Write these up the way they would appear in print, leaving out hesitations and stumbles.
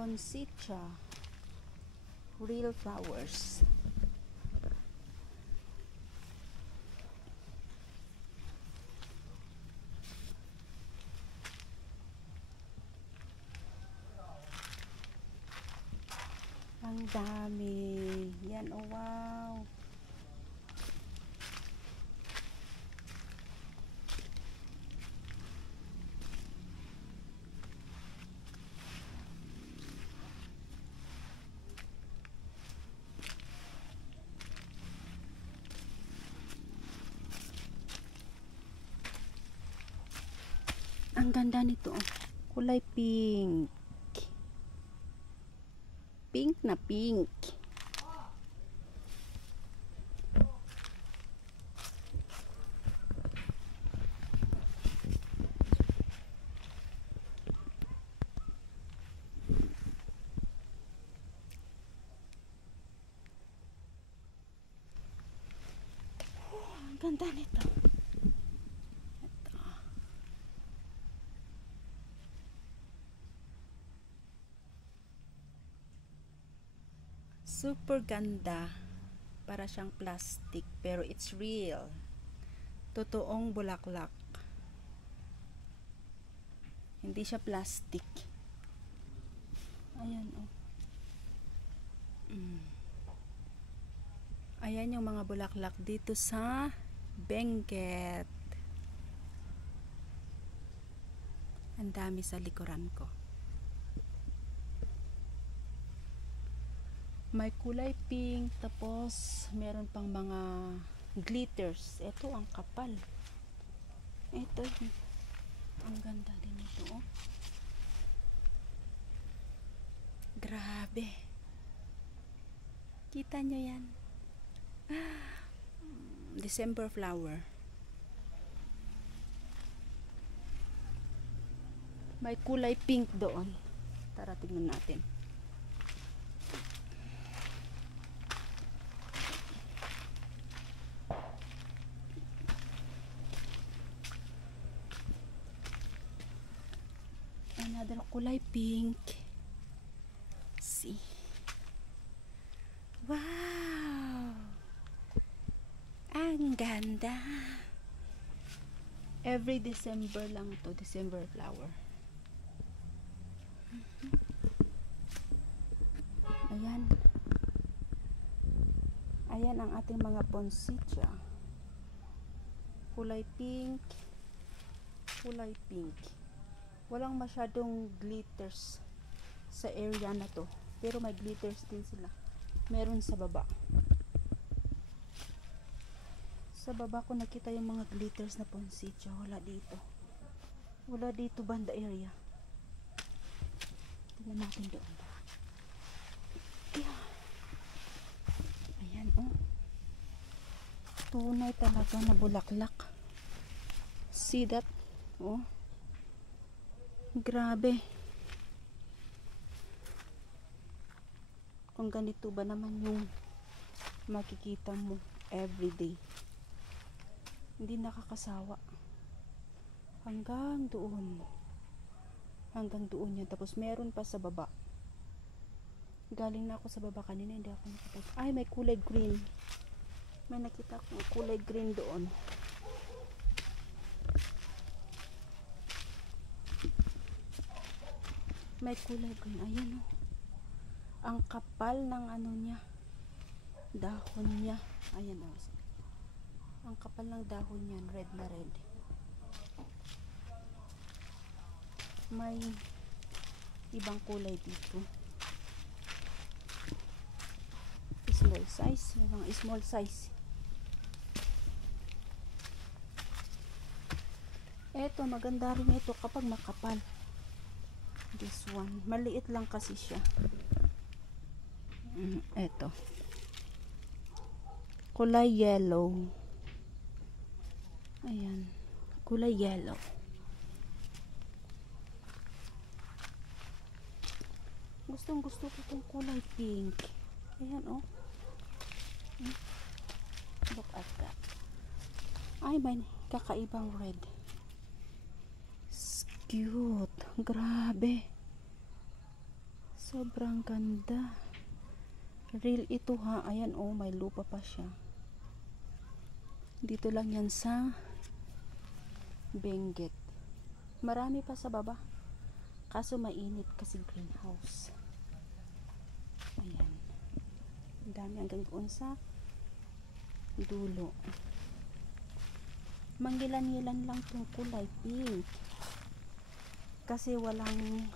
Poinsettia. Real flowers. Ang dami. Yan, oh wow. Ang ganda nito, oh. Kulay pink. Pink na pink. Ang ganda nito. Super ganda. Para siyang plastic pero it's real. Totoong bulaklak. Hindi siya plastic. Ayan, oh. Ayan yung mga bulaklak dito sa Benguet. Ang dami sa likuran ko. May kulay pink, tapos meron pang mga glitters. Ito ang kapal. Ito, ang ganda din ito, oh. Grabe. Kita nyo yan? December flower. May kulay pink doon. Tara, tingnan natin. Another kulay pink. See? Wow! Ang ganda! Every December lang to, December flower. Ayan. Ayan ang ating mga poinsettia. Kulay pink. Kulay pink. Walang masyadong glitters sa area na to. Pero may glitters din sila. Meron sa baba. Sa baba ko nakita yung mga glitters na poinsettia. Wala dito. Wala dito banda area. Tingnan natin doon. Ayan, oh. Tunay talaga na bulaklak. See that? Oh. Grabe. Kung ganito ba naman yung makikita mo everyday. Hindi nakakasawa. Hanggang doon. Hanggang doon yan. Tapos meron pa sa baba. Galing na ako sa baba kanina. Hindi ako nakita. Ay, may kulay green. May nakita ko kulay green doon. May kulay green. Ayan, oh. Ang kapal ng ano niya. Dahon niya. Ayan, oh. Ang kapal ng dahon niyan. Red na red. May ibang kulay dito. Small size. May mga small size. Eto, maganda rin ito kapag makapal. This one. Maliit lang kasi siya. Eto. Kulay yellow. Ayan. Kulay yellow. Gustong gusto ko itong kulay pink. Ayan, oh. Look at that. Ay, may kakaibang red. Cute. Grabe. Sobrang ganda. Real ito ha. Ayan oh, may lupa pa siya. Dito lang yan sa Benguet. Marami pa sa baba. Kaso mainit kasi greenhouse. Ayan. Ang dami hanggang doon sa dulo. Manggilan-gilan lang itong kulay pink. Kasi walang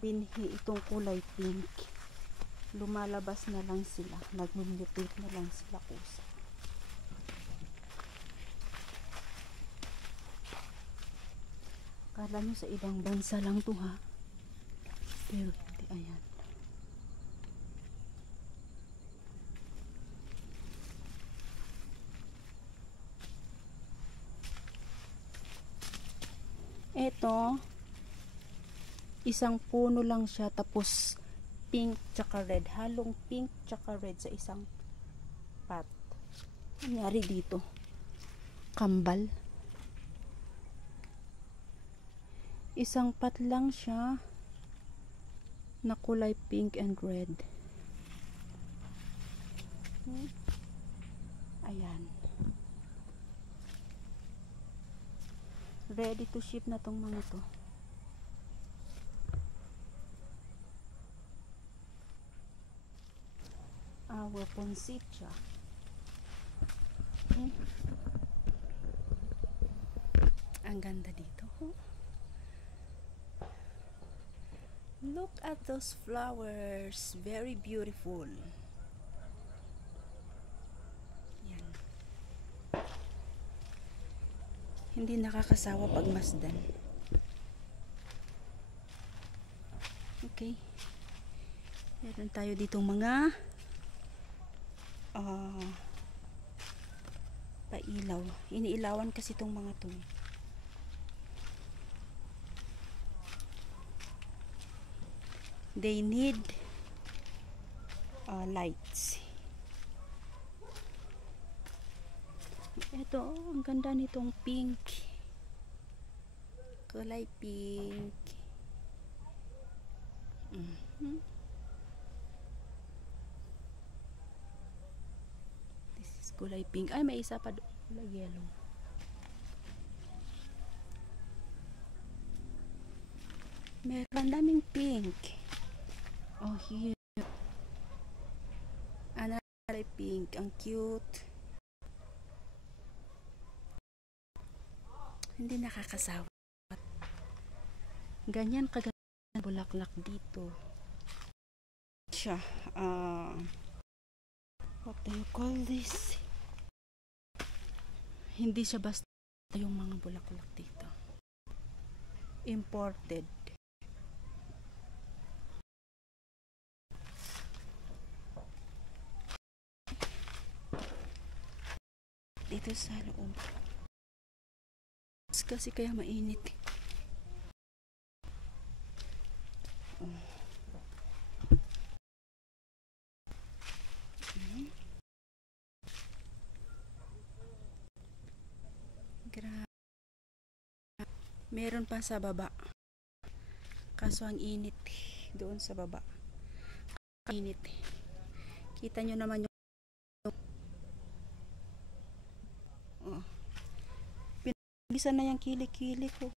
binhi itong kulay pink. Lumalabas na lang sila. Nagmumitate na lang sila kusa. Kala nyo sa ibang bansa lang to ha. Pero hindi, ayan. Eto, isang puno lang siya tapos pink tsaka red. Halong pink tsaka red sa isang pot. Nangyari dito? Kambal. Isang pot lang siya na kulay pink and red. Ayan. Ready to ship na tong mga to. Our poinsettia. Ang ganda dito. Look at those flowers. Very beautiful. Yan. Hindi nakakasawa pag masdan. Okay. Meron tayo ditong mga pailaw. Iniilawan kasi itong mga to. They need lights. Ito, ang ganda nitong pink. Kulay pink. This is kulay pink. Ay, may isa pa doon. Kulay yellow. Meron daming pink. Oh, here. Another pink. Ang cute. Hindi nakakasawa. Ganyan kaganda bulaklak dito. Siya. What do you call this? Hindi siya basta yung mga bulaklak dito. Imported. Dito sa loob. Kasi kaya mainit. Meron pa sa baba. Kaso ang init doon sa baba. Init. Kita nyo naman yung bisa na yung kilik-kilik ko.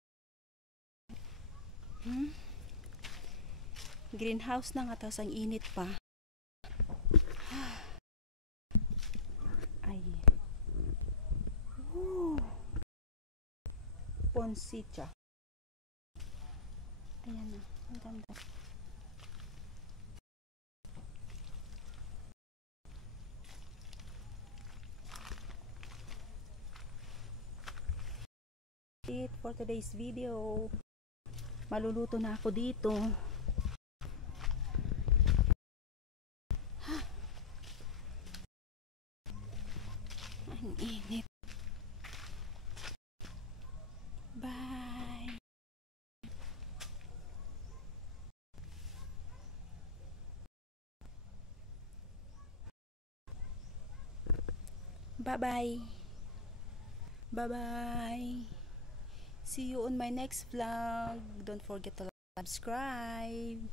Greenhouse na nga, tapos ang init pa. Ay. Poinsettia. Ayan na, ang ganda. It for today's video. Maluluto na ako dito. Ang init. Bye. Bye-bye. Bye-bye. See you on my next vlog. Don't forget to like. subscribe.